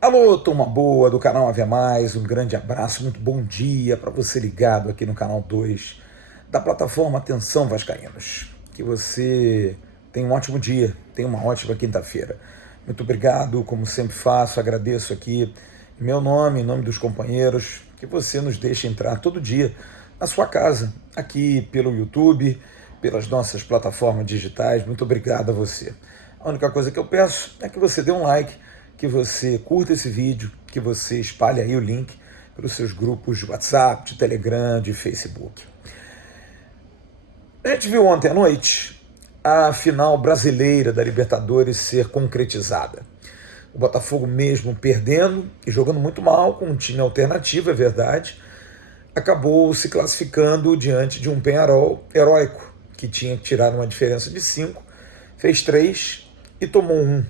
Alô, turma boa do canal Ave Mais, um grande abraço, muito bom dia para você ligado aqui no canal 2 da plataforma Atenção Vascaínos. Que você tenha um ótimo dia, tenha uma ótima quinta-feira. Muito obrigado, como sempre faço, agradeço aqui em meu nome, em nome dos companheiros, que você nos deixe entrar todo dia na sua casa, aqui pelo YouTube, pelas nossas plataformas digitais. Muito obrigado a você. A única coisa que eu peço é que você dê um like, que você curta esse vídeo, que você espalhe aí o link para os seus grupos de WhatsApp, de Telegram, de Facebook. A gente viu ontem à noite a final brasileira da Libertadores ser concretizada. O Botafogo, mesmo perdendo e jogando muito mal, com um time alternativo, é verdade, acabou se classificando diante de um Peñarol heróico, que tinha que tirar uma diferença de 5, fez 3 e tomou 1.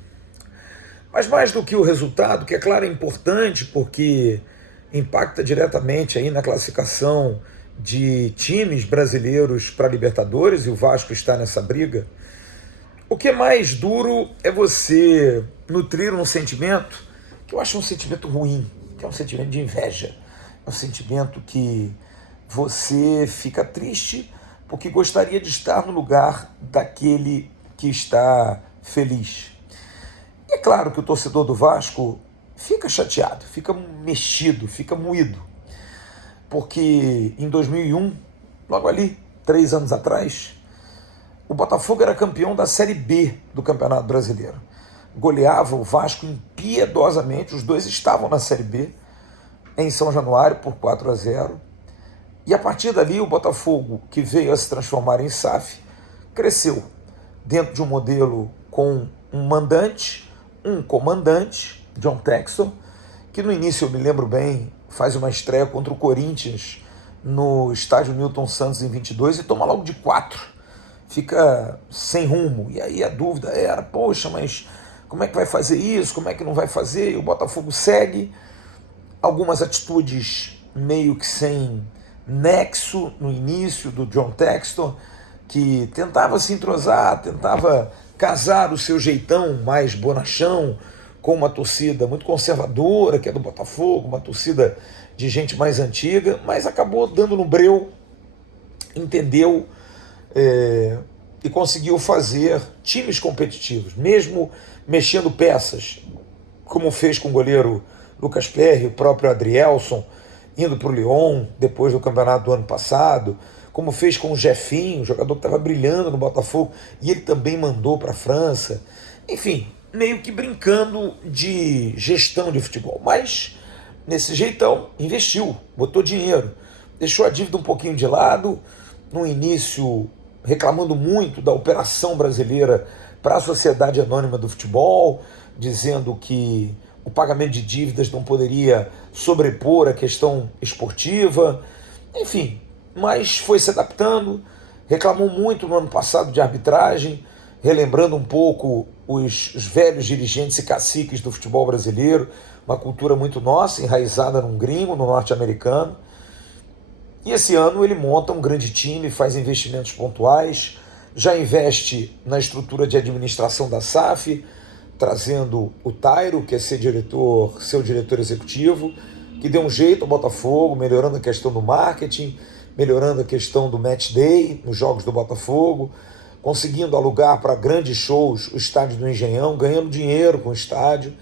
Mas mais do que o resultado, que é claro é importante porque impacta diretamente aí na classificação de times brasileiros para a Libertadores, e o Vasco está nessa briga, o que é mais duro é você nutrir um sentimento que eu acho um sentimento ruim, que é um sentimento de inveja, é um sentimento que você fica triste porque gostaria de estar no lugar daquele que está feliz. É claro que o torcedor do Vasco fica chateado, fica mexido, fica moído, porque em 2001, logo ali, 3 anos atrás, o Botafogo era campeão da Série B do Campeonato Brasileiro. Goleava o Vasco impiedosamente, os dois estavam na Série B, em São Januário, por 4-0. E a partir dali, o Botafogo, que veio a se transformar em SAF, cresceu dentro de um modelo com um mandante, um comandante, John Textor, que no início, eu me lembro bem, faz uma estreia contra o Corinthians no estádio Newton Santos em 22 e toma logo de 4. Fica sem rumo. E aí a dúvida era, poxa, mas como é que vai fazer isso? Como é que não vai fazer? E o Botafogo segue algumas atitudes meio que sem nexo no início do John Textor, que tentava se entrosar, tentava casar o seu jeitão mais bonachão com uma torcida muito conservadora, que é do Botafogo, uma torcida de gente mais antiga, mas acabou dando no breu, entendeu e conseguiu fazer times competitivos, mesmo mexendo peças, como fez com o goleiro Lucas Perry, o próprio Adrielson, indo para o Lyon depois do campeonato do ano passado, como fez com o Jefinho, jogador que estava brilhando no Botafogo, e ele também mandou para a França. Enfim, meio que brincando de gestão de futebol. Mas, nesse jeitão, investiu, botou dinheiro, deixou a dívida um pouquinho de lado, no início reclamando muito da operação brasileira para a Sociedade Anônima do Futebol, dizendo que o pagamento de dívidas não poderia sobrepor a questão esportiva, enfim, mas foi se adaptando, reclamou muito no ano passado de arbitragem, relembrando um pouco os velhos dirigentes e caciques do futebol brasileiro, uma cultura muito nossa, enraizada num gringo, no norte-americano. E esse ano ele monta um grande time, faz investimentos pontuais, já investe na estrutura de administração da SAF, trazendo o Tairo, que é seu diretor executivo, que deu um jeito ao Botafogo, melhorando a questão do marketing, melhorando a questão do match day nos jogos do Botafogo, conseguindo alugar para grandes shows o estádio do Engenhão, ganhando dinheiro com o estádio.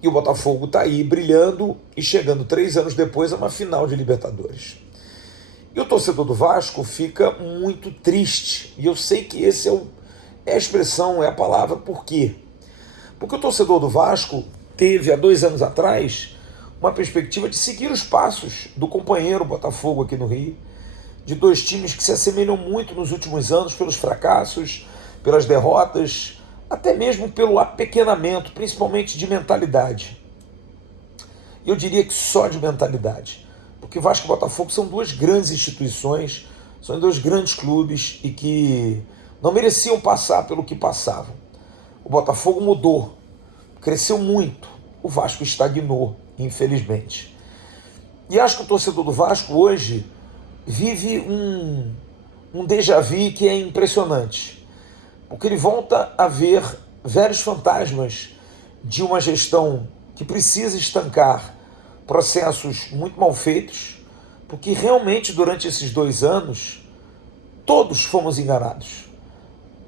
E o Botafogo está aí brilhando e chegando 3 anos depois a uma final de Libertadores. E o torcedor do Vasco fica muito triste. E eu sei que esse é a expressão, é a palavra. Por quê? Porque o torcedor do Vasco teve, há 2 anos atrás, uma perspectiva de seguir os passos do companheiro Botafogo aqui no Rio, de 2 times que se assemelham muito nos últimos anos pelos fracassos, pelas derrotas, até mesmo pelo apequenamento, principalmente de mentalidade. Eu diria que só de mentalidade, porque Vasco e Botafogo são 2 grandes instituições, são 2 grandes clubes e que não mereciam passar pelo que passavam. O Botafogo mudou, cresceu muito, o Vasco estagnou, infelizmente. E acho que o torcedor do Vasco hoje vive um déjà vu que é impressionante, porque ele volta a ver velhos fantasmas de uma gestão que precisa estancar processos muito mal feitos, porque realmente durante esses 2 anos todos fomos enganados,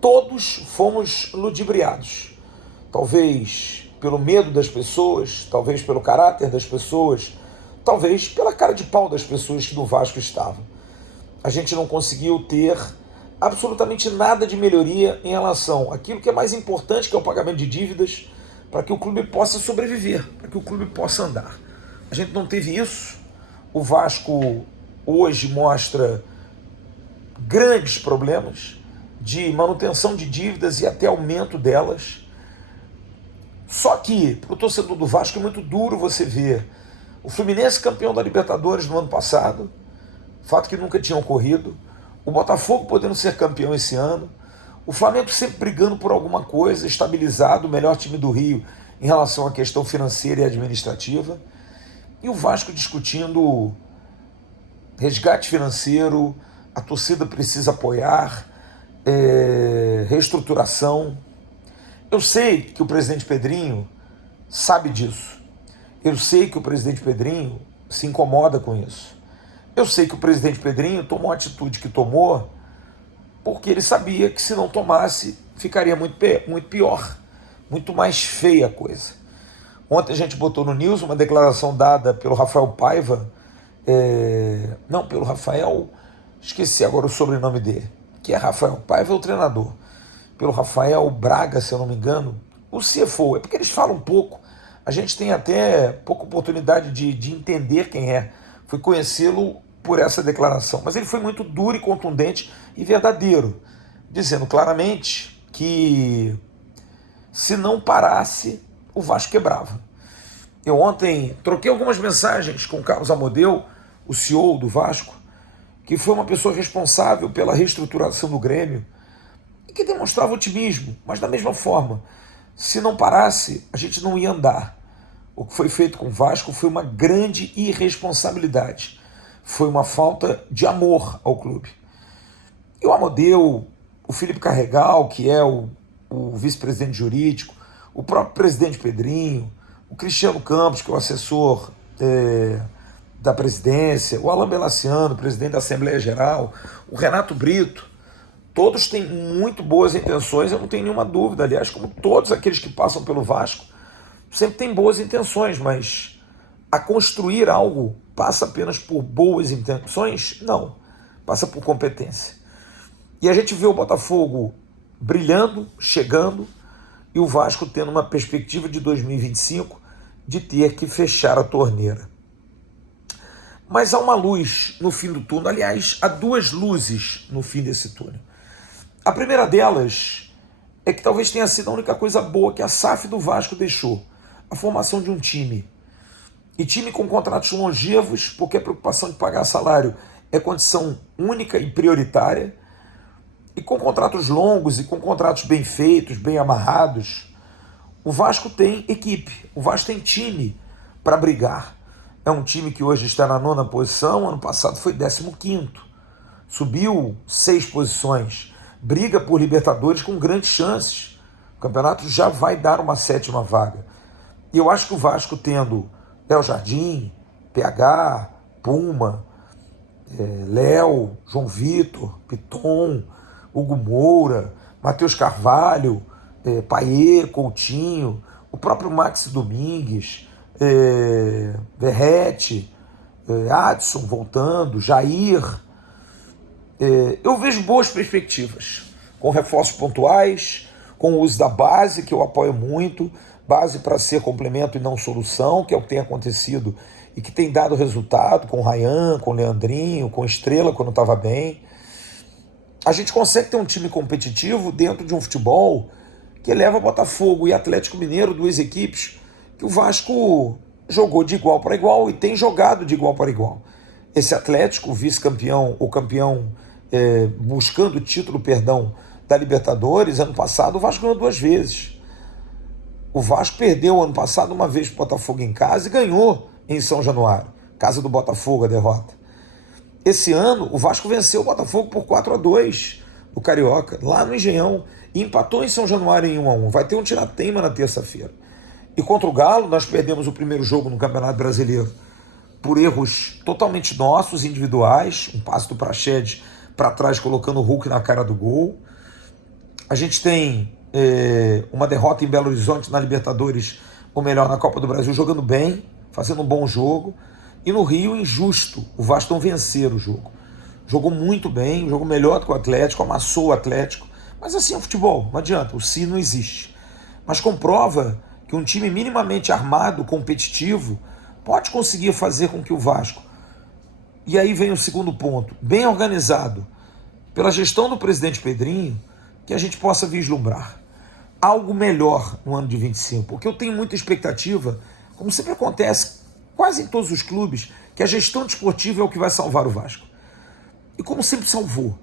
todos fomos ludibriados, talvez pelo medo das pessoas, talvez pelo caráter das pessoas, talvez pela cara de pau das pessoas que no Vasco estavam. A gente não conseguiu ter absolutamente nada de melhoria em relação àquilo que é mais importante, que é o pagamento de dívidas, para que o clube possa sobreviver, para que o clube possa andar. A gente não teve isso. O Vasco hoje mostra grandes problemas de manutenção de dívidas e até aumento delas. Só que, para o torcedor do Vasco, é muito duro você ver o Fluminense campeão da Libertadores no ano passado, fato que nunca tinha ocorrido, o Botafogo podendo ser campeão esse ano, o Flamengo sempre brigando por alguma coisa, estabilizado, o melhor time do Rio em relação à questão financeira e administrativa, e o Vasco discutindo resgate financeiro, a torcida precisa apoiar, reestruturação. Eu sei que o presidente Pedrinho sabe disso. Eu sei que o presidente Pedrinho se incomoda com isso. Eu sei que o presidente Pedrinho tomou a atitude que tomou porque ele sabia que se não tomasse ficaria muito pior, muito mais feia a coisa. Ontem a gente botou no News uma declaração dada pelo Rafael Paiva, não, pelo Rafael, esqueci agora o sobrenome dele, que é Rafael Paiva, é o treinador, pelo Rafael Braga, se eu não me engano, o CFO, é porque eles falam pouco, a gente tem até pouca oportunidade de entender quem é, fui conhecê-lo por essa declaração, mas ele foi muito duro e contundente e verdadeiro, dizendo claramente que se não parasse, o Vasco quebrava. Eu ontem troquei algumas mensagens com o Carlos Amodeu, o CEO do Vasco, que foi uma pessoa responsável pela reestruturação do Grêmio e que demonstrava otimismo, mas da mesma forma, se não parasse, a gente não ia andar. O que foi feito com o Vasco foi uma grande irresponsabilidade, foi uma falta de amor ao clube. E o Amodeu, o Felipe Carregal, que é o vice-presidente jurídico, o próprio presidente Pedrinho, o Cristiano Campos, que é o assessor da presidência, o Alain Belaciano, presidente da Assembleia Geral, o Renato Brito, todos têm muito boas intenções, eu não tenho nenhuma dúvida, aliás, como todos aqueles que passam pelo Vasco, sempre têm boas intenções, mas a construir algo passa apenas por boas intenções? Não, passa por competência. E a gente vê o Botafogo brilhando, chegando, e o Vasco tendo uma perspectiva de 2025 de ter que fechar a torneira. Mas há uma luz no fim do túnel, aliás, há duas luzes no fim desse túnel. A primeira delas é que talvez tenha sido a única coisa boa que a SAF do Vasco deixou, a formação de um time. E time com contratos longevos, porque a preocupação de pagar salário é condição única e prioritária, e com contratos longos e com contratos bem feitos, bem amarrados, o Vasco tem equipe, o Vasco tem time para brigar. É um time que hoje está na 9ª posição, ano passado foi 15º, subiu 6 posições, briga por Libertadores com grandes chances, o campeonato já vai dar uma 7ª vaga. E eu acho que o Vasco tendo Léo Jardim, PH, Puma, Léo, João Vitor, Piton, Hugo Moura, Matheus Carvalho, Paier, Coutinho, o próprio Maxi Domingues, Verrete, Adson voltando, Jair. Eu vejo boas perspectivas, com reforços pontuais, com o uso da base, que eu apoio muito, base para ser complemento e não solução, que é o que tem acontecido e que tem dado resultado com o Ryan, com o Leandrinho, com o Estrela quando estava bem. A gente consegue ter um time competitivo dentro de um futebol que eleva Botafogo e Atlético Mineiro, duas equipes que o Vasco jogou de igual para igual e tem jogado de igual para igual. Esse Atlético, o vice-campeão, ou campeão buscando o título, da Libertadores, ano passado o Vasco ganhou 2 vezes. O Vasco perdeu ano passado uma vez para o Botafogo em casa e ganhou em São Januário, casa do Botafogo, a derrota. Esse ano, o Vasco venceu o Botafogo por 4-2 no Carioca, lá no Engenhão, e empatou em São Januário em 1-1. Vai ter um tirateima na terça-feira. E contra o Galo, nós perdemos o primeiro jogo no Campeonato Brasileiro por erros totalmente nossos, individuais, um passe do Praxedes para trás, colocando o Hulk na cara do gol. A gente tem uma derrota em Belo Horizonte na Libertadores, ou melhor, na Copa do Brasil, jogando bem, fazendo um bom jogo. E no Rio, injusto, o Vasco não vencer o jogo. Jogou muito bem, jogou melhor do que o Atlético, amassou o Atlético. Mas assim é o futebol, não adianta, o si não existe. Mas comprova que um time minimamente armado, competitivo, pode conseguir fazer com que o Vasco, e aí vem o segundo ponto, bem organizado, pela gestão do presidente Pedrinho, que a gente possa vislumbrar algo melhor no ano de 25, porque eu tenho muita expectativa, como sempre acontece quase em todos os clubes, que a gestão desportiva é o que vai salvar o Vasco. E como sempre salvou.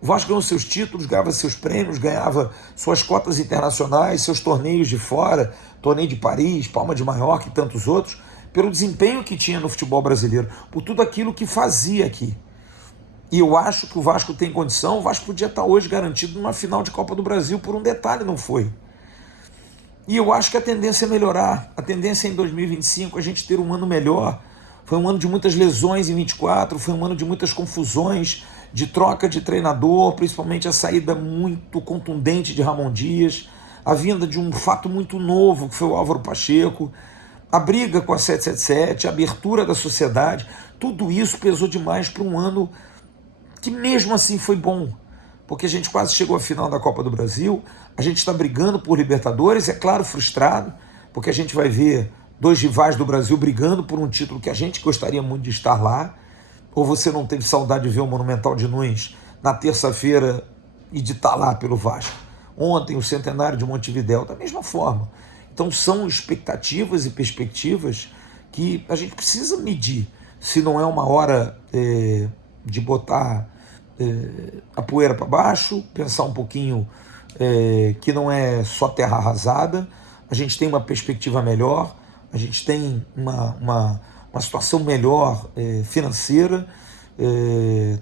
O Vasco ganhou seus títulos, ganhava seus prêmios, ganhava suas cotas internacionais, seus torneios de fora, torneio de Paris, Palma de Maiorca e tantos outros, pelo desempenho que tinha no futebol brasileiro, por tudo aquilo que fazia aqui. E eu acho que o Vasco tem condição, o Vasco podia estar hoje garantido numa final de Copa do Brasil, por um detalhe não foi. E eu acho que a tendência é melhorar, a tendência é em 2025 a gente ter um ano melhor. Foi um ano de muitas lesões em 24, foi um ano de muitas confusões, de troca de treinador, principalmente a saída muito contundente de Ramon Dias, a vinda de um fato muito novo, que foi o Álvaro Pacheco, a briga com a 777, a abertura da sociedade, tudo isso pesou demais para um ano que mesmo assim foi bom, porque a gente quase chegou à final da Copa do Brasil, a gente está brigando por Libertadores, é claro, frustrado, porque a gente vai ver dois rivais do Brasil brigando por um título que a gente gostaria muito de estar lá. Ou você não teve saudade de ver o Monumental de Nunes na terça-feira e de estar lá pelo Vasco? Ontem, o centenário de Montevidéu, da mesma forma. Então são expectativas e perspectivas que a gente precisa medir. Se não é uma hora de botar a poeira para baixo, pensar um pouquinho que não é só terra arrasada, a gente tem uma perspectiva melhor, a gente tem uma situação melhor financeira,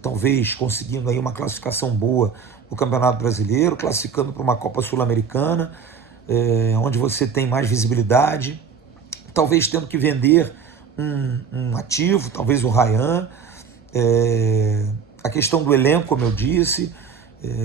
talvez conseguindo aí uma classificação boa no Campeonato Brasileiro, classificando para uma Copa Sul-Americana, onde você tem mais visibilidade, talvez tendo que vender um ativo, talvez o Ryan, a questão do elenco, como eu disse,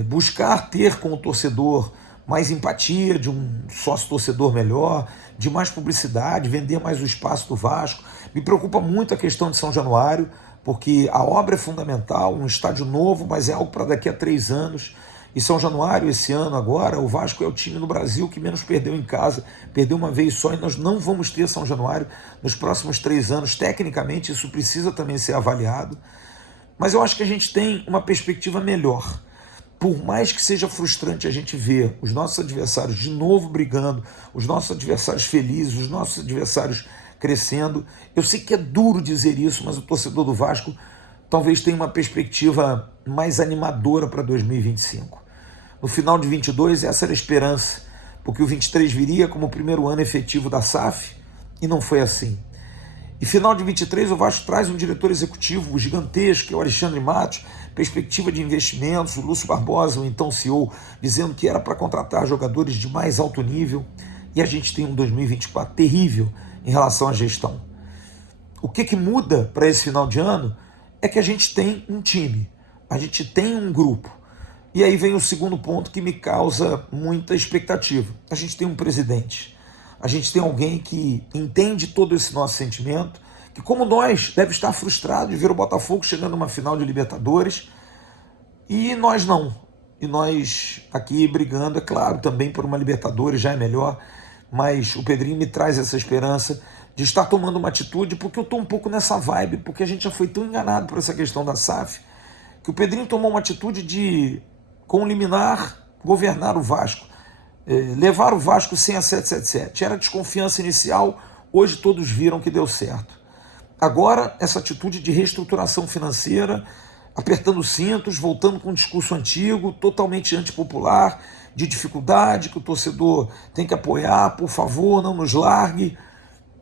buscar ter com o torcedor mais empatia, de um sócio-torcedor melhor, de mais publicidade, vender mais o espaço do Vasco. Me preocupa muito a questão de São Januário, porque a obra é fundamental, um estádio novo, mas é algo para daqui a 3 anos. E São Januário, esse ano agora, o Vasco é o time no Brasil que menos perdeu em casa, perdeu uma vez só, e nós não vamos ter São Januário nos próximos 3 anos. Tecnicamente, isso precisa também ser avaliado. Mas eu acho que a gente tem uma perspectiva melhor. Por mais que seja frustrante a gente ver os nossos adversários de novo brigando, os nossos adversários felizes, os nossos adversários crescendo, eu sei que é duro dizer isso, mas o torcedor do Vasco talvez tenha uma perspectiva mais animadora para 2025. No final de 22, essa era a esperança, porque o 23 viria como o primeiro ano efetivo da SAF, e não foi assim. E final de 23, o Vasco traz um diretor executivo gigantesco, que é o Alexandre Matos, perspectiva de investimentos, o Lúcio Barbosa, o então CEO, dizendo que era para contratar jogadores de mais alto nível, e a gente tem um 2024 terrível em relação à gestão. O que muda para esse final de ano é que a gente tem um time, a gente tem um grupo. E aí vem o segundo ponto que me causa muita expectativa. A gente tem um presidente, a gente tem alguém que entende todo esse nosso sentimento, que como nós, deve estar frustrado de ver o Botafogo chegando a uma final de Libertadores, e nós não. E nós aqui brigando, é claro, também por uma Libertadores, já é melhor, mas o Pedrinho me traz essa esperança de estar tomando uma atitude, porque eu estou um pouco nessa vibe, porque a gente já foi tão enganado por essa questão da SAF, que o Pedrinho tomou uma atitude de, com o liminar, governar o Vasco, levar o Vasco sem a 777. Era desconfiança inicial, hoje todos viram que deu certo. Agora, essa atitude de reestruturação financeira, apertando cintos, voltando com um discurso antigo, totalmente antipopular, de dificuldade, que o torcedor tem que apoiar, por favor, não nos largue.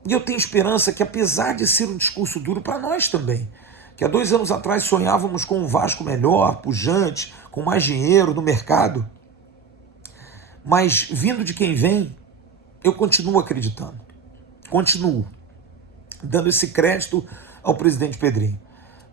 E eu tenho esperança que, apesar de ser um discurso duro para nós também, que há 2 anos atrás sonhávamos com um Vasco melhor, pujante, com mais dinheiro no mercado. Mas vindo de quem vem, eu continuo acreditando. Continuo dando esse crédito ao presidente Pedrinho.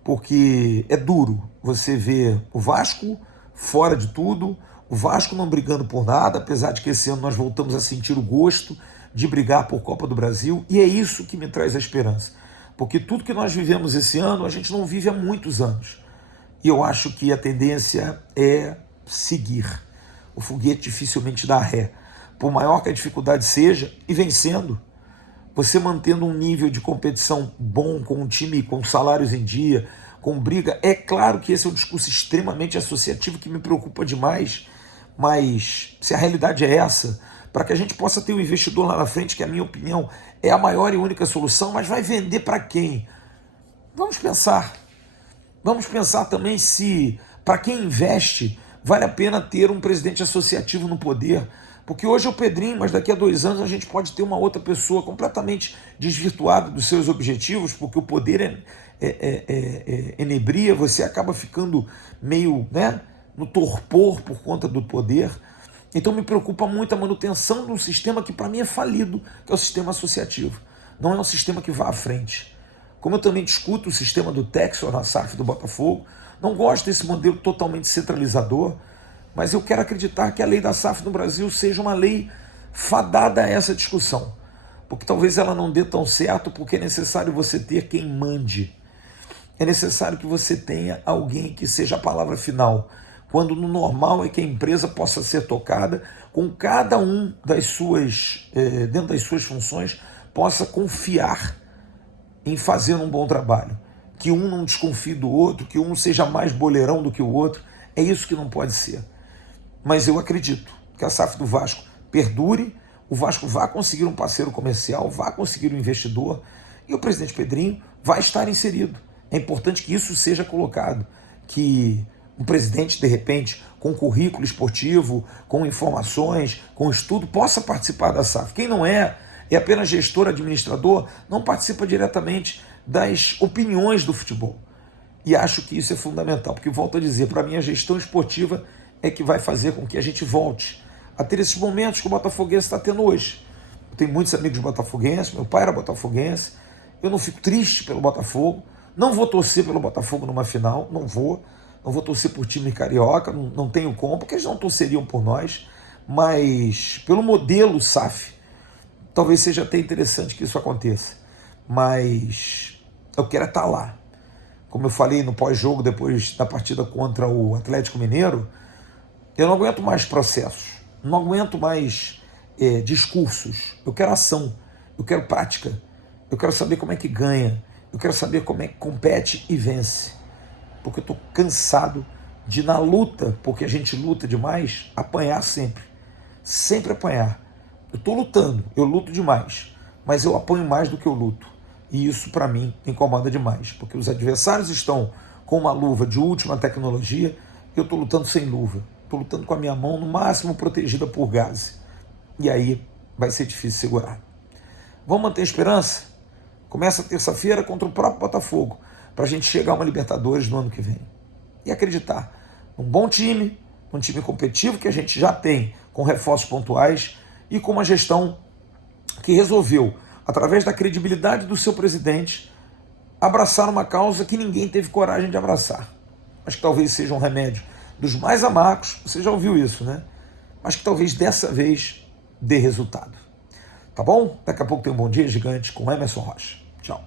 Porque é duro você ver o Vasco fora de tudo, o Vasco não brigando por nada, apesar de que esse ano nós voltamos a sentir o gosto de brigar por Copa do Brasil, e é isso que me traz a esperança. Porque tudo que nós vivemos esse ano, a gente não vive há muitos anos. E eu acho que a tendência é seguir. O foguete dificilmente dá ré. Por maior que a dificuldade seja, e vencendo, você mantendo um nível de competição bom, com um time com salários em dia, com briga, é claro que esse é um discurso extremamente associativo que me preocupa demais, mas se a realidade é essa, para que a gente possa ter um investidor lá na frente, que a minha opinião é a maior e única solução, mas vai vender para quem? Vamos pensar. Vamos pensar também se, para quem investe, vale a pena ter um presidente associativo no poder. Porque hoje é o Pedrinho, mas daqui a 2 anos a gente pode ter uma outra pessoa completamente desvirtuada dos seus objetivos, porque o poder enebria, você acaba ficando meio, né, no torpor por conta do poder. Então me preocupa muito a manutenção de um sistema que para mim é falido, que é o sistema associativo. Não é um sistema que vá à frente. Como eu também discuto o sistema do Texor na SAF do Botafogo, não gosto desse modelo totalmente centralizador, mas eu quero acreditar que a lei da SAF no Brasil seja uma lei fadada a essa discussão. Porque talvez ela não dê tão certo, porque é necessário você ter quem mande. É necessário que você tenha alguém que seja a palavra final, quando no normal é que a empresa possa ser tocada com cada um das suas, dentro das suas funções, possa confiar em fazer um bom trabalho. Que um não desconfie do outro, que um seja mais boleirão do que o outro. É isso que não pode ser. Mas eu acredito que a SAF do Vasco perdure, o Vasco vai conseguir um parceiro comercial, vai conseguir um investidor e o presidente Pedrinho vai estar inserido. É importante que isso seja colocado, que um presidente, de repente, com currículo esportivo, com informações, com estudo, possa participar da SAF. Quem não é apenas gestor, administrador, não participa diretamente das opiniões do futebol. E acho que isso é fundamental, porque, volto a dizer, para mim a gestão esportiva é que vai fazer com que a gente volte a ter esses momentos que o botafoguense está tendo hoje. Eu tenho muitos amigos botafoguenses, meu pai era botafoguense, eu não fico triste pelo Botafogo, não vou torcer pelo Botafogo numa final, não vou torcer por time carioca, não tenho como, porque eles não torceriam por nós, mas pelo modelo SAF, talvez seja até interessante que isso aconteça, mas eu quero estar lá. Como eu falei no pós-jogo, depois da partida contra o Atlético Mineiro, eu não aguento mais processos, não aguento mais discursos, eu quero ação, eu quero prática, eu quero saber como é que ganha, eu quero saber como é que compete e vence, porque eu estou cansado de, na luta, porque a gente luta demais, apanhar sempre, sempre apanhar. Eu estou lutando, eu luto demais, mas eu apanho mais do que eu luto. E isso, para mim, incomoda demais, porque os adversários estão com uma luva de última tecnologia e eu estou lutando sem luva. Estou lutando com a minha mão, no máximo, protegida por gás. E aí vai ser difícil segurar. Vamos manter a esperança? Começa terça-feira contra o próprio Botafogo, para a gente chegar a uma Libertadores no ano que vem. E acreditar num bom time, num time competitivo que a gente já tem, com reforços pontuais, e com uma gestão que resolveu, através da credibilidade do seu presidente, abraçar uma causa que ninguém teve coragem de abraçar. Mas que talvez seja um remédio dos mais amargos, você já ouviu isso, né? Mas que talvez dessa vez dê resultado. Tá bom? Daqui a pouco tem um Bom Dia Gigante com Emerson Rocha. Tchau.